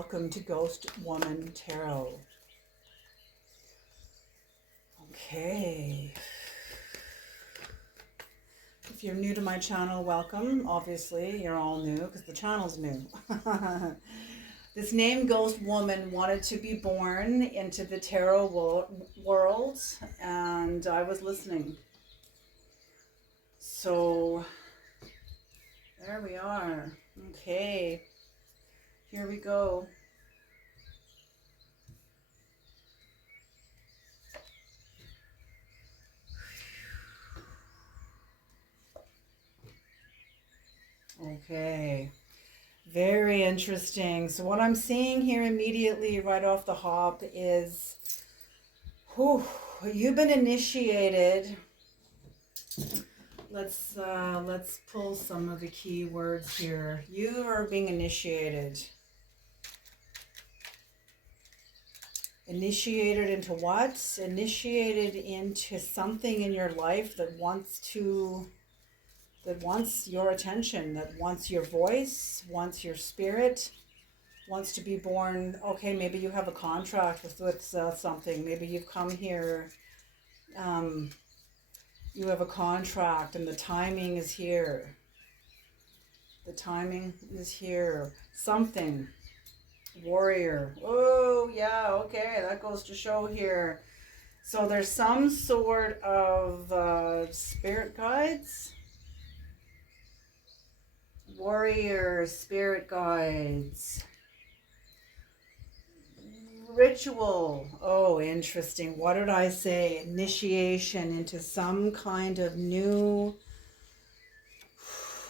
welcome to Ghost Woman Tarot. Okay. If you're new to my channel, welcome. Obviously, you're all new because the channel's new. This name Ghost Woman wanted to be born into the tarot world, and I was listening. So, there we are. Okay. Here we go. Okay. Very interesting. So what I'm seeing here immediately right off the hop is, you've been initiated. Let's pull some of the key words here. You are being initiated. Initiated into what? Initiated into something in your life that wants your attention, that wants your voice, wants your spirit, wants to be born. Okay, maybe you have a contract with something. Maybe you've come here, you have a contract and the timing is here. The timing is here. Something. Warrior. Oh, yeah, okay, that goes to show here. So there's some sort of spirit guides. Warrior, spirit guides. Ritual. Oh, interesting. What did I say? Initiation into some kind of new,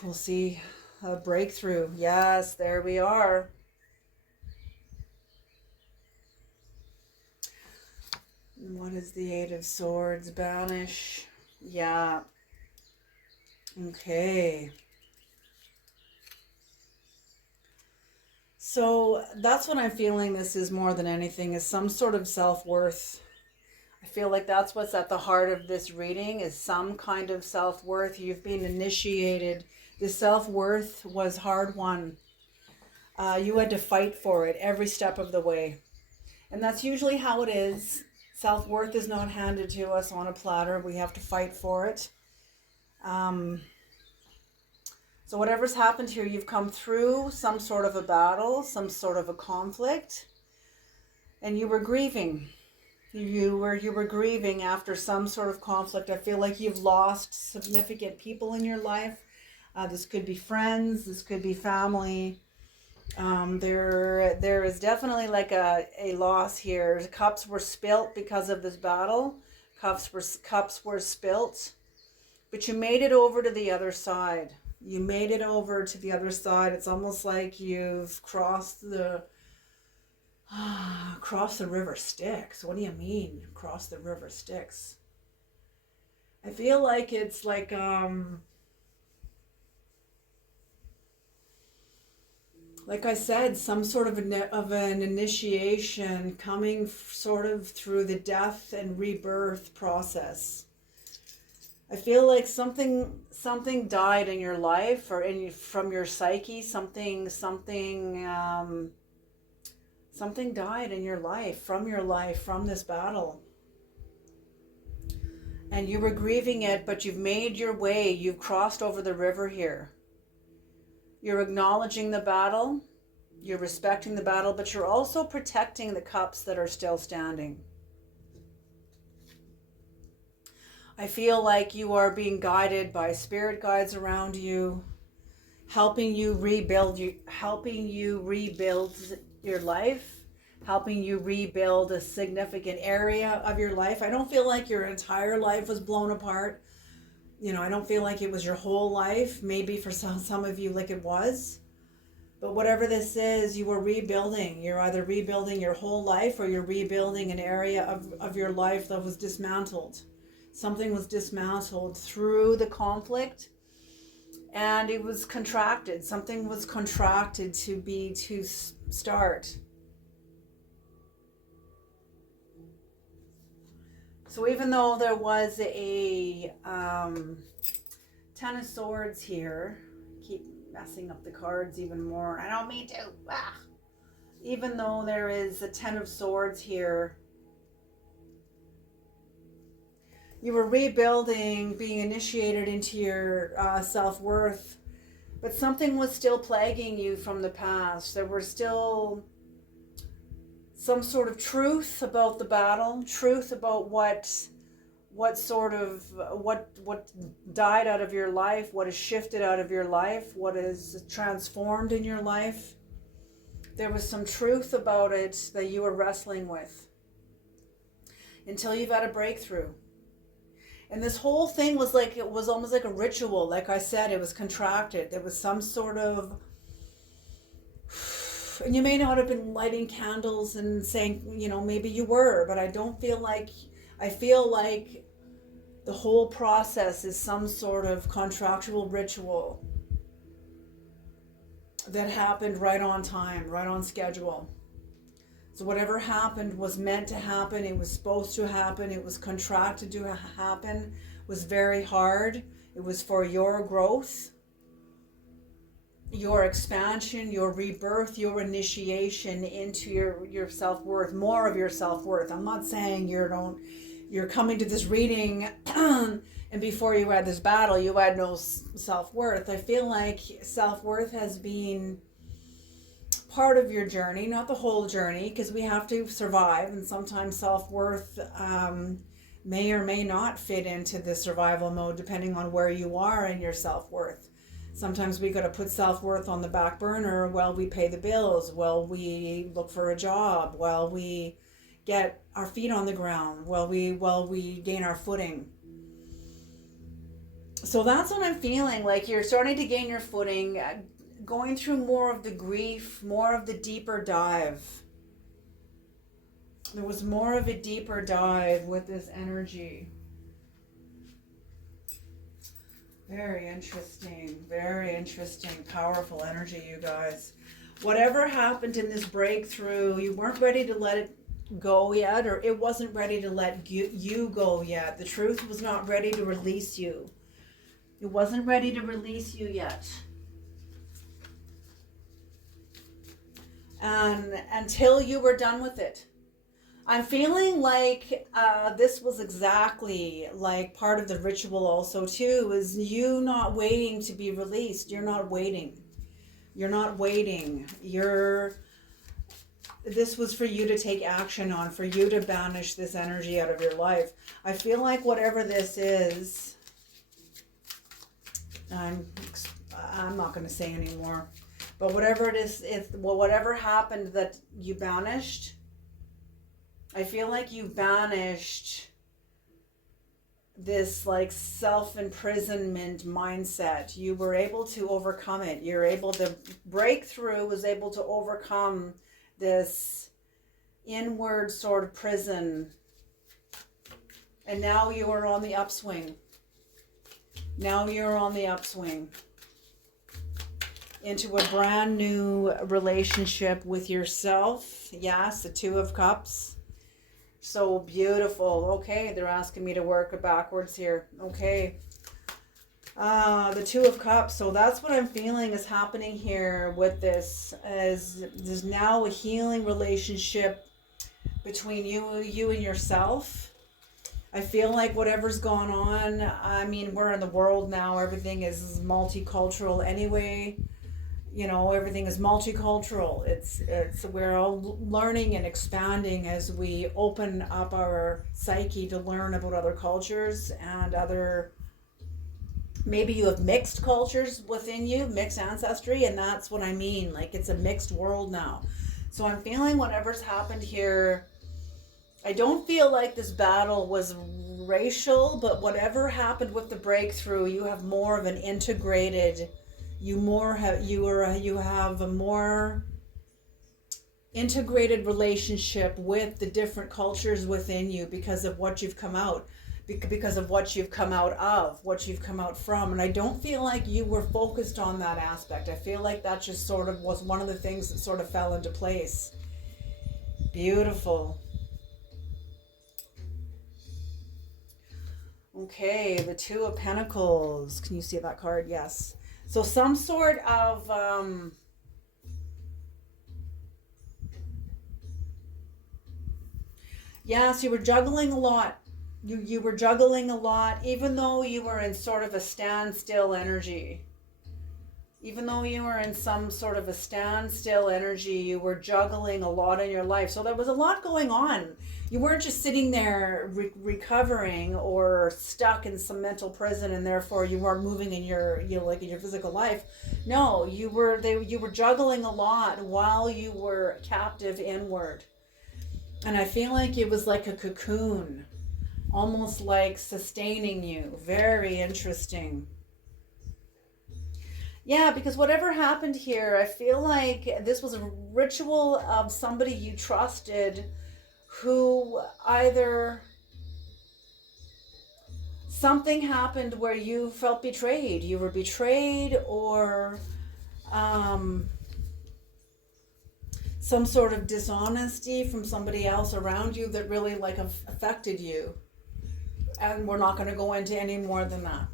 we'll see, a breakthrough. Yes, there we are. What is the Eight of Swords? Banish. Yeah. Okay. So that's what I'm feeling this is more than anything, is some sort of self-worth. I feel like that's what's at the heart of this reading, is some kind of self-worth. You've been initiated. The self-worth was hard won. You had to fight for it every step of the way. And that's usually how it is. Self-worth is not handed to us on a platter. We have to fight for it. So whatever's happened here, you've come through some sort of a battle, some sort of a conflict, and you were grieving. You were grieving after some sort of conflict. I feel like you've lost significant people in your life. This could be friends, this could be family. There is definitely like a loss here. Cups were spilt because of this battle. Cups were spilt, but you made it over to the other side. You made it over to the other side. It's almost like you've crossed the river Styx. What do you mean, cross the river Styx? I feel like it's like I said, some sort of an initiation coming sort of through the death and rebirth process. I feel like something died in your life, or from your psyche. Something died in your life, from this battle. And you were grieving it, but you've made your way. You've crossed over the river here. You're acknowledging the battle. You're respecting the battle, but you're also protecting the cups that are still standing. I feel like you are being guided by spirit guides around you, helping you rebuild your life, helping you rebuild a significant area of your life. I don't feel like your entire life was blown apart. You know, I don't feel like it was your whole life. Maybe for some of you like it was. But whatever this is, you were rebuilding. You're either rebuilding your whole life, or you're rebuilding an area of your life that was dismantled. Something was dismantled through the conflict, and it was contracted. Something was contracted to start. So even though there was a Ten of Swords here, keep messing up the cards even more. I don't mean to. even though there is a Ten of Swords here, you were rebuilding, being initiated into your self-worth, but something was still plaguing you from the past. There were still some sort of truth about the battle, truth about what died out of your life, what has shifted out of your life, what is transformed in your life. There was some truth about it that you were wrestling with until you've had a breakthrough. And this whole thing was like, it was almost like a ritual. Like I said, it was contracted. There was some sort of, and you may not have been lighting candles and saying, you know, maybe you were, but I feel like the whole process is some sort of contractual ritual that happened right on time, right on schedule. So whatever happened was meant to happen. It was supposed to happen. It was contracted to happen. It was very hard. It was for your growth, your expansion, your rebirth, your initiation into your self-worth, more of your self-worth. I'm not saying you're coming to this reading and before you had this battle, you had no self-worth. I feel like self-worth has been part of your journey, not the whole journey, because we have to survive, and sometimes self-worth may or may not fit into the survival mode depending on where you are in your self-worth. Sometimes we got to put self-worth on the back burner while we pay the bills, while we look for a job, while we get our feet on the ground, while we gain our footing. So that's what I'm feeling, like you're starting to gain your footing, going through more of the grief, more of the deeper dive. There was more of a deeper dive with this energy. Very interesting, powerful energy, you guys. Whatever happened in this breakthrough, you weren't ready to let it go yet, or it wasn't ready to let you go yet. The truth was not ready to release you. It wasn't ready to release you yet. And until you were done with it. I'm feeling like this was exactly like part of the ritual also too, is you not waiting to be released. You're not waiting. This was for you to take action on, for you to banish this energy out of your life. I feel like whatever this is, I'm not going to say anymore, but whatever it is, whatever happened that you banished, I feel like you banished this like self-imprisonment mindset. You were able to overcome it. You're able to break through, was able to overcome this inward sort of prison. And now you are on the upswing. Now you're on the upswing into a brand new relationship with yourself. Yes, the Two of Cups. So beautiful. Okay, they're asking me to work it backwards here. Okay. The Two of Cups. So that's what I'm feeling is happening here with this. Is there's now a healing relationship between you and yourself. I feel like whatever's gone on, I mean, we're in the world now. Everything is multicultural anyway. You know, everything is multicultural. It's we're all learning and expanding as we open up our psyche to learn about other cultures and other, maybe you have mixed cultures within you, mixed ancestry, and that's what I mean. Like, it's a mixed world now. So I'm feeling whatever's happened here, I don't feel like this battle was racial, but whatever happened with the breakthrough, you have more of an integrated, you have a more integrated relationship with the different cultures within you because of what you've come out, because of what you've come out of, what you've come out from. And I don't feel like you were focused on that aspect. I feel like that just sort of was one of the things that sort of fell into place. Beautiful. Okay, the Two of Pentacles. Can you see that card? Yes. So some sort of Yes, you were juggling a lot. You were juggling a lot, even though you were in sort of a standstill energy. Even though you were in some sort of a standstill energy, you were juggling a lot in your life. So there was a lot going on. You weren't just sitting there recovering or stuck in some mental prison, and therefore you weren't moving in your, like in your physical life. No, you were juggling a lot while you were captive inward. And I feel like it was like a cocoon, almost like sustaining you. Very interesting. Yeah, because whatever happened here, I feel like this was a ritual of somebody you trusted who either something happened where you felt betrayed. You were betrayed, or some sort of dishonesty from somebody else around you that really like affected you. And we're not going to go into any more than that.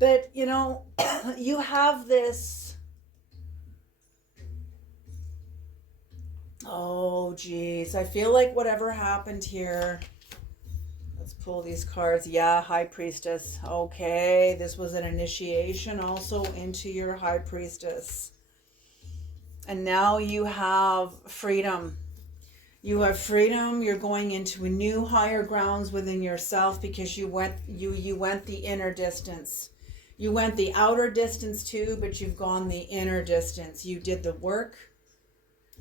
But, you have this, oh geez, I feel like whatever happened here, let's pull these cards. Yeah, High Priestess. Okay, this was an initiation also into your High Priestess. And now you have freedom. You have freedom. You're going into a new higher grounds within yourself because you went the inner distance. You went the outer distance too, but you've gone the inner distance. You did the work.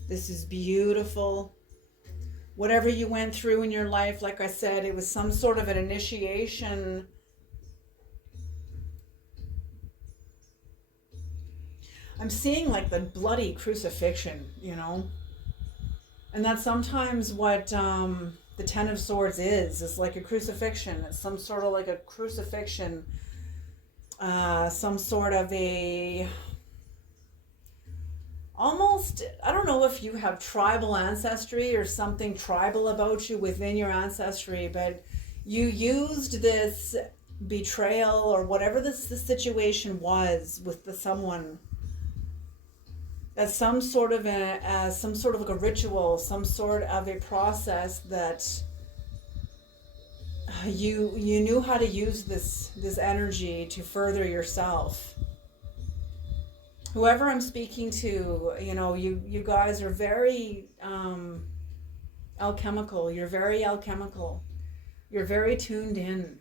This is beautiful. Whatever you went through in your life, like I said, it was some sort of an initiation. I'm seeing like the bloody crucifixion, And that's sometimes what the Ten of Swords is. It's like a crucifixion. It's some sort of like a crucifixion. Some sort of a, almost, I don't know if you have tribal ancestry or something tribal about you within your ancestry, but you used this betrayal or whatever the situation was with someone as some sort of like a ritual, some sort of a process that you knew how to use this energy to further yourself. Whoever I'm speaking to, you guys are very alchemical. You're very alchemical. You're very tuned in.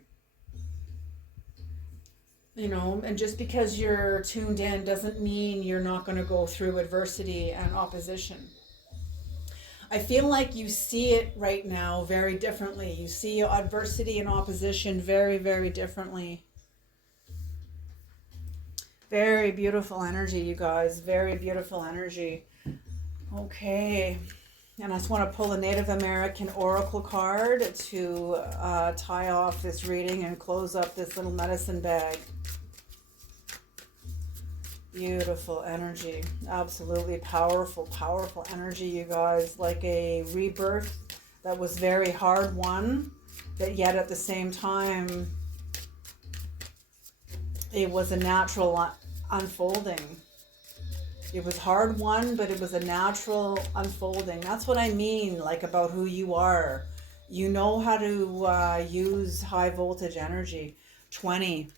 And just because you're tuned in doesn't mean you're not going to go through adversity and opposition. I feel like you see it right now very differently. You see adversity and opposition very, very differently. Very beautiful energy, you guys. Very beautiful energy. Okay. And I just want to pull a Native American Oracle card to tie off this reading and close up this little medicine bag. Beautiful energy. Absolutely powerful, powerful energy, you guys. Like a rebirth that was very hard won, but yet at the same time, it was a natural unfolding. It was hard won, but it was a natural unfolding. That's what I mean, like about who you are. You know how to use high voltage energy. 20,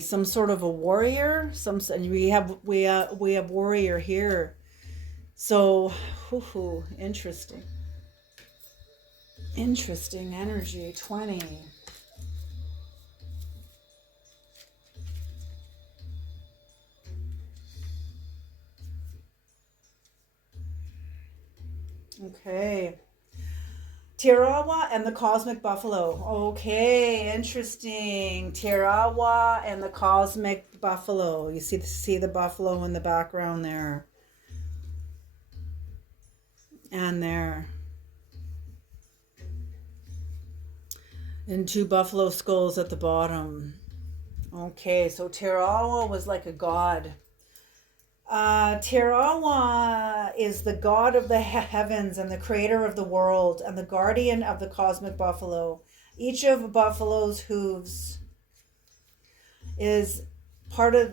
some sort of a warrior. And we have warrior here. So, interesting. Interesting energy. 20. Okay. Tirawa and the Cosmic Buffalo. Okay, interesting. Tirawa and the Cosmic Buffalo. You see the buffalo in the background there. And there. And 2 buffalo skulls at the bottom. Okay, so Tirawa was like a god. Tirawa is the god of the heavens and the creator of the world and the guardian of the cosmic buffalo. Each of a buffalo's hooves is part of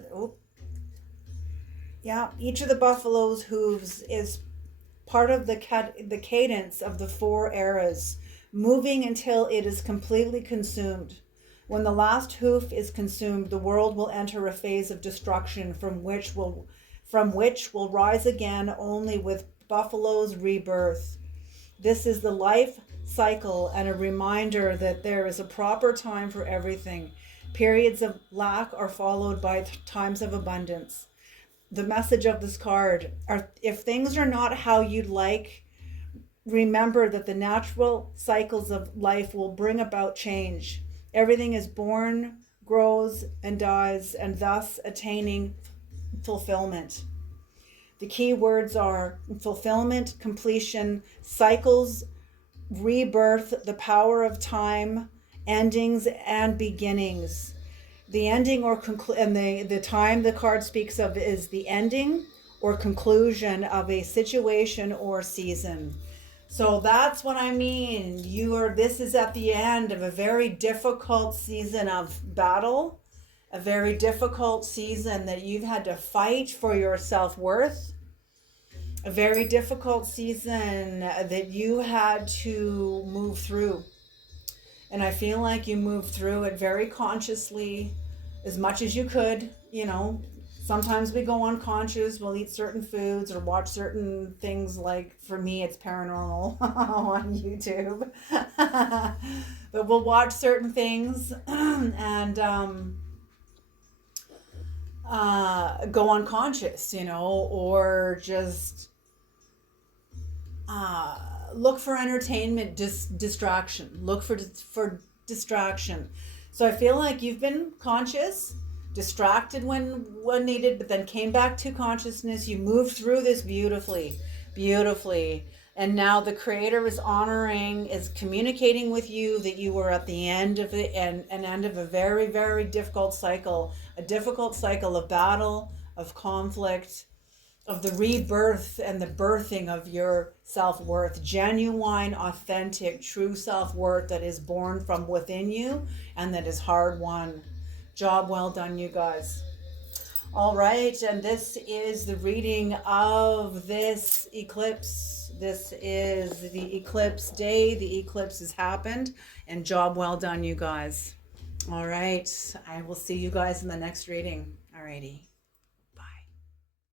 Yeah, each of the buffalo's hooves is part of the cadence of the four eras, moving until it is completely consumed. When the last hoof is consumed, the world will enter a phase of destruction from which will rise again only with buffalo's rebirth. This is the life cycle and a reminder that there is a proper time for everything. Periods of lack are followed by times of abundance. The message of this card are, if things are not how you'd like, remember that the natural cycles of life will bring about change. Everything is born, grows, and dies, and thus attaining fulfillment. The key words are fulfillment, completion, cycles, rebirth, the power of time, endings, and beginnings. The ending or and the time the card speaks of is the ending or conclusion of a situation or season. So that's what I mean. This is at the end of a very difficult season of battle, a very difficult season that you've had to fight for your self-worth, a very difficult season that you had to move through. And I feel like you moved through it very consciously, as much as you could. Sometimes we go unconscious, we'll eat certain foods or watch certain things, like for me it's paranormal on YouTube. But we'll watch certain things and go unconscious, or just look for entertainment, distraction. Look for distraction. So I feel like you've been conscious, distracted when needed, but then came back to consciousness. You moved through this beautifully, beautifully. And now the Creator is communicating with you that you were at the end of it, and an end of a very, very difficult cycle, a difficult cycle of battle, of conflict, of the rebirth and the birthing of your self-worth, genuine, authentic, true self-worth that is born from within you and that is hard won. Job well done, you guys. All right, and this is the reading of this eclipse. This is the eclipse day. The eclipse has happened, and job well done, you guys. All right, I will see you guys in the next reading. All righty.